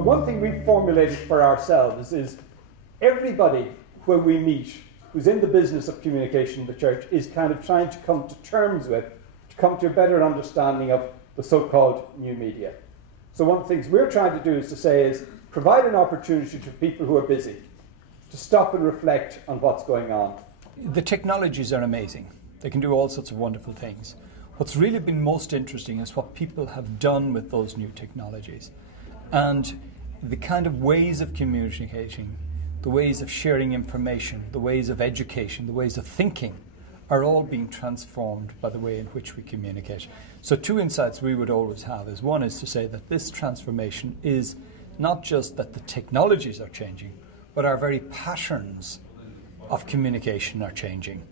But one thing we've formulated for ourselves is everybody when we meet who's in the business of communication in the church is kind of trying to come to terms with, to come to a better understanding of the so-called new media. So one of the things we're trying to do is to say is provide an opportunity to people who are busy to stop and reflect on what's going on. The technologies are amazing. They can do all sorts of wonderful things. What's really been most interesting is what people have done with those new technologies. And the kind of ways of communicating, the ways of sharing information, the ways of education, the ways of thinking are all being transformed by the way in which we communicate. So two insights we would always have is one is to say that this transformation is not just that the technologies are changing, but our very patterns of communication are changing.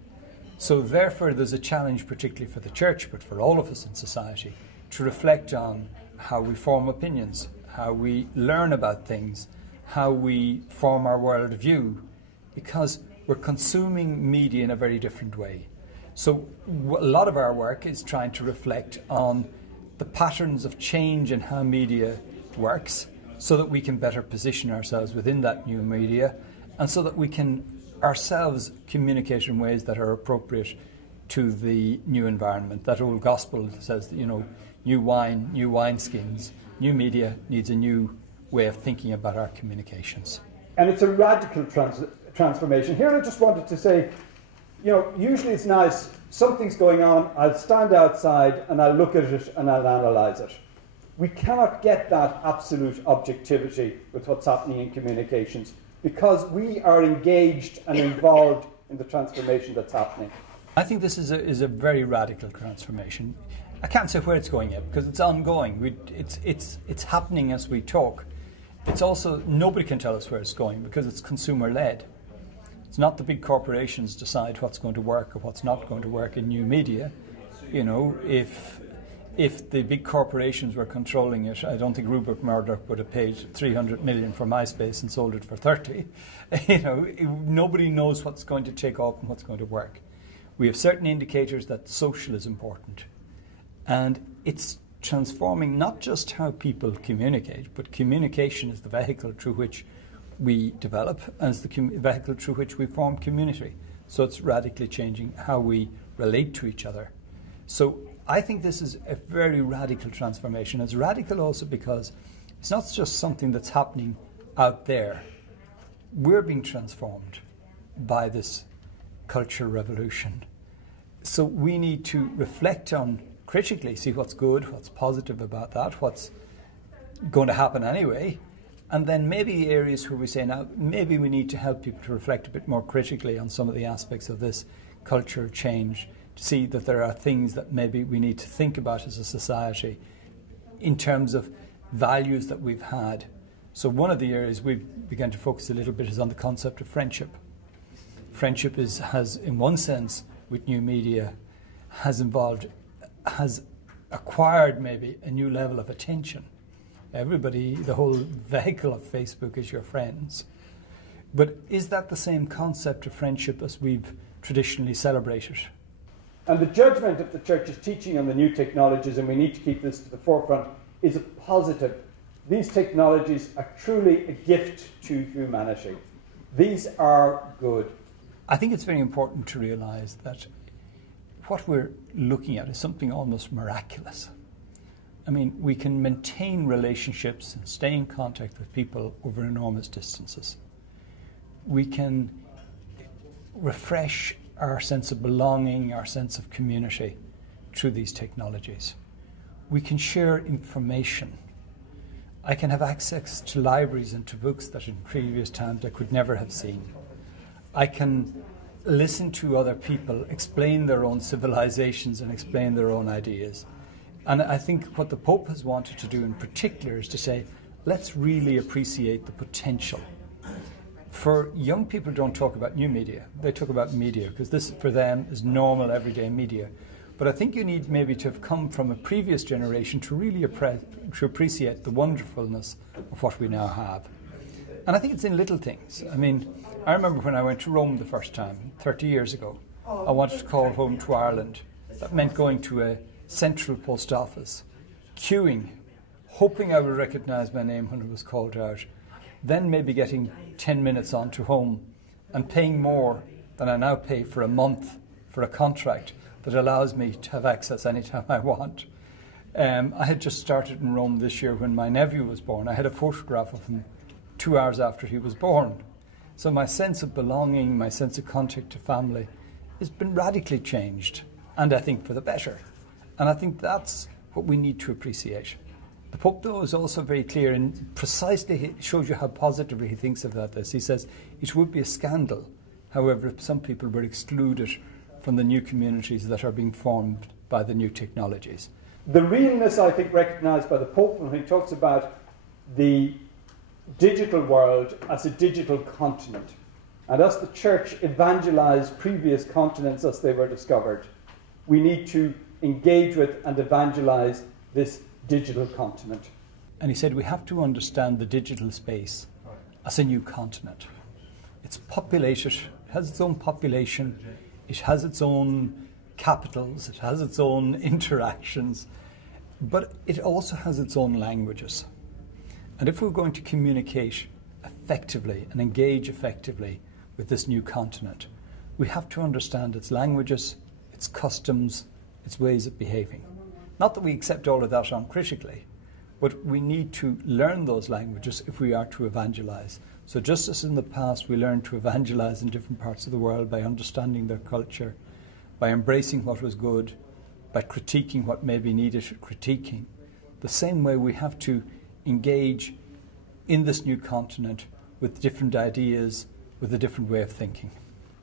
So therefore there's a challenge particularly for the church, but for all of us in society, to reflect on how we form opinions, how we learn about things, how we form our worldview, because we're consuming media in a very different way. So a lot of our work is trying to reflect on the patterns of change in how media works so that we can better position ourselves within that new media and so that we can ourselves communicate in ways that are appropriate to the new environment. That old gospel says that, new wine, new wineskins, new media needs a new way of thinking about our communications. And it's a radical transformation. Here I just wanted to say, usually it's nice, something's going on, I'll stand outside and I'll look at it and I'll analyse it. We cannot get that absolute objectivity with what's happening in communications because we are engaged and involved in the transformation that's happening. I think this is a very radical transformation. I can't say where it's going yet because it's ongoing. It's happening as we talk. It's also, nobody can tell us where it's going because it's consumer-led. It's not the big corporations decide what's going to work or what's not going to work in new media. If the big corporations were controlling it, I don't think Rupert Murdoch would have paid 300 million for MySpace and sold it for 30. Nobody knows what's going to take off and what's going to work. We have certain indicators that social is important. And it's transforming not just how people communicate, but communication is the vehicle through which we develop and it's the vehicle through which we form community. So it's radically changing how we relate to each other. So I think this is a very radical transformation. It's radical also because it's not just something that's happening out there. We're being transformed by this cultural revolution. So we need to reflect on, critically, see what's good, what's positive about that, what's going to happen anyway, and then maybe areas where we say, now, maybe we need to help people to reflect a bit more critically on some of the aspects of this cultural change, to see that there are things that maybe we need to think about as a society in terms of values that we've had. So one of the areas we've begun to focus a little bit is on the concept of friendship. Friendship has, in one sense, with new media, has acquired maybe a new level of attention. Everybody, the whole vehicle of Facebook is your friends. But is that the same concept of friendship as we've traditionally celebrated? And the judgment of the Church's teaching on the new technologies, and we need to keep this to the forefront, is a positive. These technologies are truly a gift to humanity. These are good. I think it's very important to realise that what we're looking at is something almost miraculous. I mean, we can maintain relationships and stay in contact with people over enormous distances. We can refresh our sense of belonging, our sense of community through these technologies. We can share information. I can have access to libraries and to books that in previous times I could never have seen. I can listen to other people explain their own civilizations and explain their own ideas. And I think what the Pope has wanted to do in particular is to say, let's really appreciate the potential. For young people don't talk about new media, they talk about media, because this for them is normal everyday media. But I think you need maybe to have come from a previous generation to really appreciate the wonderfulness of what we now have. And I think it's in little things. I mean, I remember when I went to Rome the first time, 30 years ago, I wanted to call home to Ireland. That meant going to a central post office, queuing hoping I would recognise my name when it was called out, then maybe getting 10 minutes on to home and paying more than I now pay for a month for a contract that allows me to have access anytime I want. I had just started in Rome this year when my nephew was born. I had a photograph of him 2 hours after he was born. So my sense of belonging, my sense of contact to family has been radically changed, and I think for the better. And I think that's what we need to appreciate. The Pope, though, is also very clear, and precisely he shows you how positively he thinks of this. He says, it would be a scandal, however, if some people were excluded from the new communities that are being formed by the new technologies. The realness, I think, recognised by the Pope when he talks about the digital world as a digital continent, and as the Church evangelised previous continents as they were discovered, we need to engage with and evangelise this digital continent. And he said we have to understand the digital space as a new continent. It's populated, it has its own population, it has its own capitals, it has its own interactions, but it also has its own languages. And if we're going to communicate effectively and engage effectively with this new continent, we have to understand its languages, its customs, its ways of behaving. Not that we accept all of that uncritically, but we need to learn those languages if we are to evangelize. So just as in the past we learned to evangelize in different parts of the world by understanding their culture, by embracing what was good, by critiquing what maybe needed critiquing, the same way we have to engage in this new continent with different ideas, with a different way of thinking.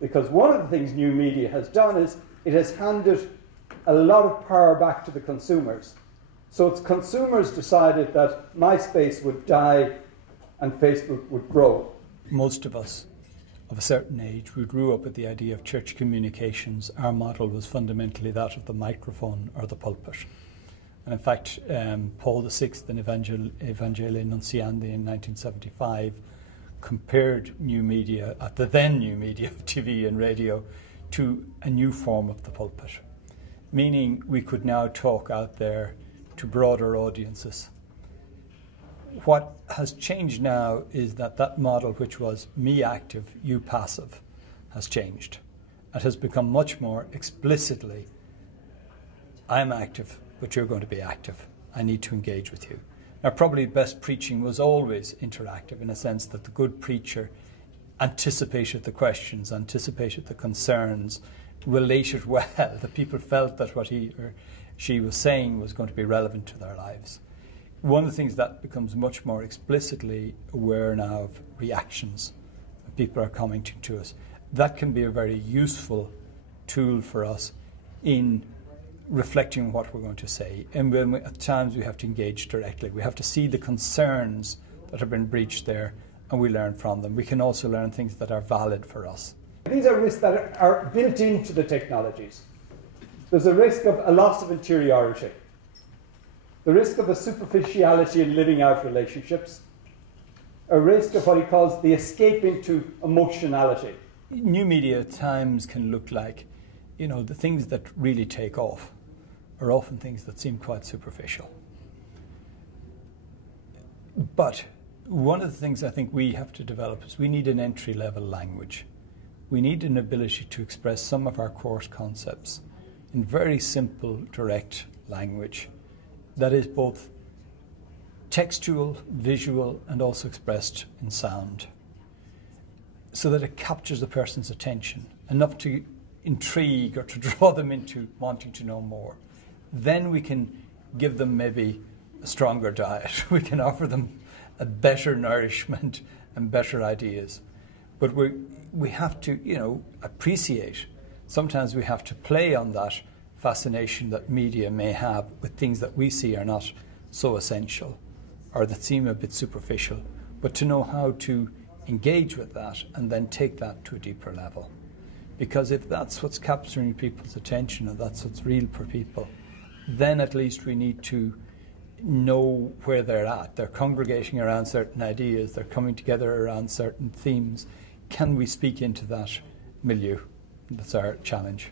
Because one of the things new media has done is it has handed a lot of power back to the consumers. So it's consumers decided that MySpace would die and Facebook would grow. Most of us of a certain age, we grew up with the idea of church communications. Our model was fundamentally that of the microphone or the pulpit. And in fact, Paul VI in Evangelii Nunciandi in 1975 compared new media, the then new media of TV and radio, to a new form of the pulpit, meaning we could now talk out there to broader audiences. What has changed now is that model, which was me active, you passive, has changed. It has become much more explicitly, I'm active, but you're going to be active. I need to engage with you. Now, probably best preaching was always interactive in a sense that the good preacher anticipated the questions, anticipated the concerns, related well, that people felt that what he or she was saying was going to be relevant to their lives. One of the things that becomes much more explicitly aware now of reactions. People are commenting to us. That can be a very useful tool for us in reflecting on what we're going to say. And at times we have to engage directly. We have to see the concerns that have been breached there, and we learn from them. We can also learn things that are valid for us. These are risks that are built into the technologies. There's a risk of a loss of interiority, the risk of a superficiality in living out relationships, a risk of what he calls the escape into emotionality. New media at times can look like, the things that really take off are often things that seem quite superficial. But one of the things I think we have to develop is we need an entry-level language. We need an ability to express some of our core concepts in very simple, direct language that is both textual, visual, and also expressed in sound, so that it captures the person's attention, enough to intrigue or to draw them into wanting to know more. Then we can give them maybe a stronger diet. We can offer them a better nourishment and better ideas. But we have to, appreciate. Sometimes we have to play on that fascination that media may have with things that we see are not so essential or that seem a bit superficial, but to know how to engage with that and then take that to a deeper level. Because if that's what's capturing people's attention and that's what's real for people, then at least we need to know where they're at. They're congregating around certain ideas, they're coming together around certain themes. Can we speak into that milieu? That's our challenge.